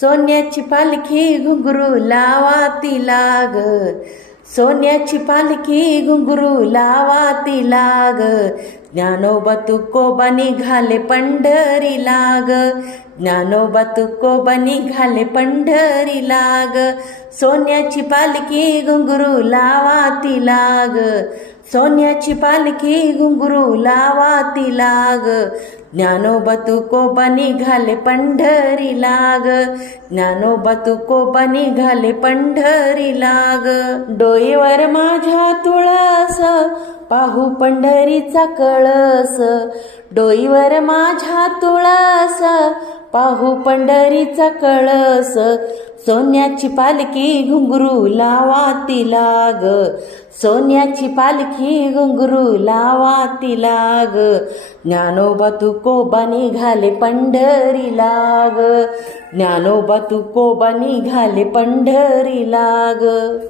सोन्याची पालखी घुंगरू लावा तिला ग सोन्याची पालखी घुंगरू लावा तिला ग ज्ञानोबा तुकोबा निघाले पंढरीला ग ज्ञानोबा तुकोबा निघाले पंढरीला ग सोन्याची पालखी घुंगरू लावा तिला ग सोन्याची पालखी घुंगरू लावा तिला ग ज्ञानोबा तुकोबा निघाले पंढरी लाग. ज्ञानोबा तुकोबा निघाले पंढरी लाग. डोईवर माझ्या तुळस पाहू पंढरीचा कळस. डोईवर माझ्या तुळस पाहू पंढरीचा कळस. सोन्याची पालखी घुंगरू लावा तिला ग सोन्याची पालखी घुंगरू लावा तिला ग ज्ञानोबा तुकोबा निघाले पंढरीला ग ज्ञानोबा तुकोबा निघाले पंढरीला ग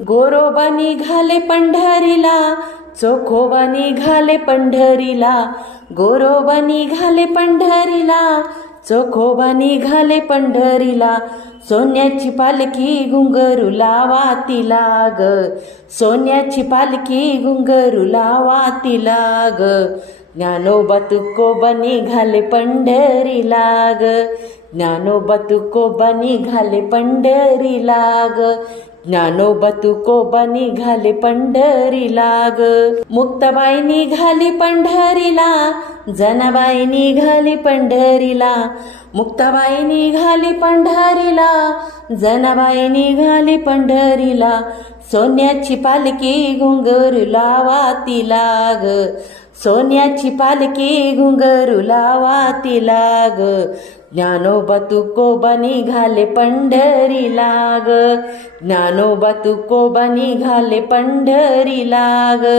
गोरोबा निघाले पंढरीला चोखोबा निघाले पंढरीला गोरोबा निघाले पंढरीला चोखोबा निघाले पंढरीला. सोन्याची पालखी घुंगरू लावा तिला ग. सोन्याची पालखी घुंगरू लावा तिला ग. ज्ञानोबा तुकोबा निघाले पंढरीला ग. ज्ञानोबा तुकोबा निघाले पंढरीला ग. ज्ञानोबा तुकोबा निघाले पंढरीला ग. मुक्ताबाई निघाली पंढरीला. जनाबाई निघाली पंढरीला. मुक्ताबाई निघाली पंढरीला जनाबाई निघाली पंढरीला सोन्याची पालखी घुंगरू लावा तिला ग सोन्याची पालखी घुंगरू लावा तिला ग ज्ञानोबा तुकोबा निघाले पंढरीला ग ज्ञानोबा तुकोबा निघाले पंढरीला ग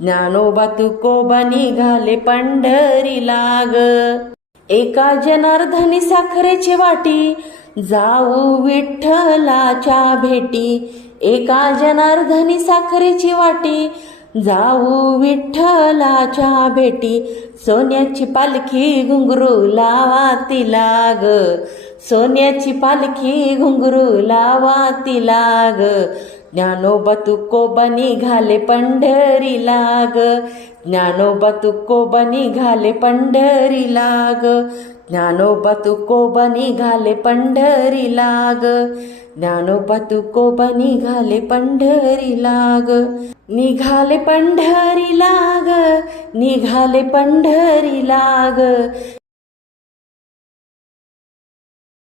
ज्ञानोबा तुकोबा निघाले पंढरीला ग एका जनार्दनी साखरेची वाटी जाऊ विठ्ठलाच्या भेटी. एका जनार्दनी साखरेची वाटी जाऊ विठ्ठलाच्या भेटी. सोन्याची पालखी घुंगरू लावा तिला ग सोन्याची पालखी घुंगरू लावा तिला ग ज्ञानोबा तुकोबा निघाले पंढरीला ग ज्ञानोबा तुकोबा निघाले पंढरीला ग ज्ञानोबा तुकोबा निघाले पंढरीला ग ज्ञानोबा तुकोबा निघाले पंढरीला ग निघाले पंढरीला ग निघाले पंढरीला ग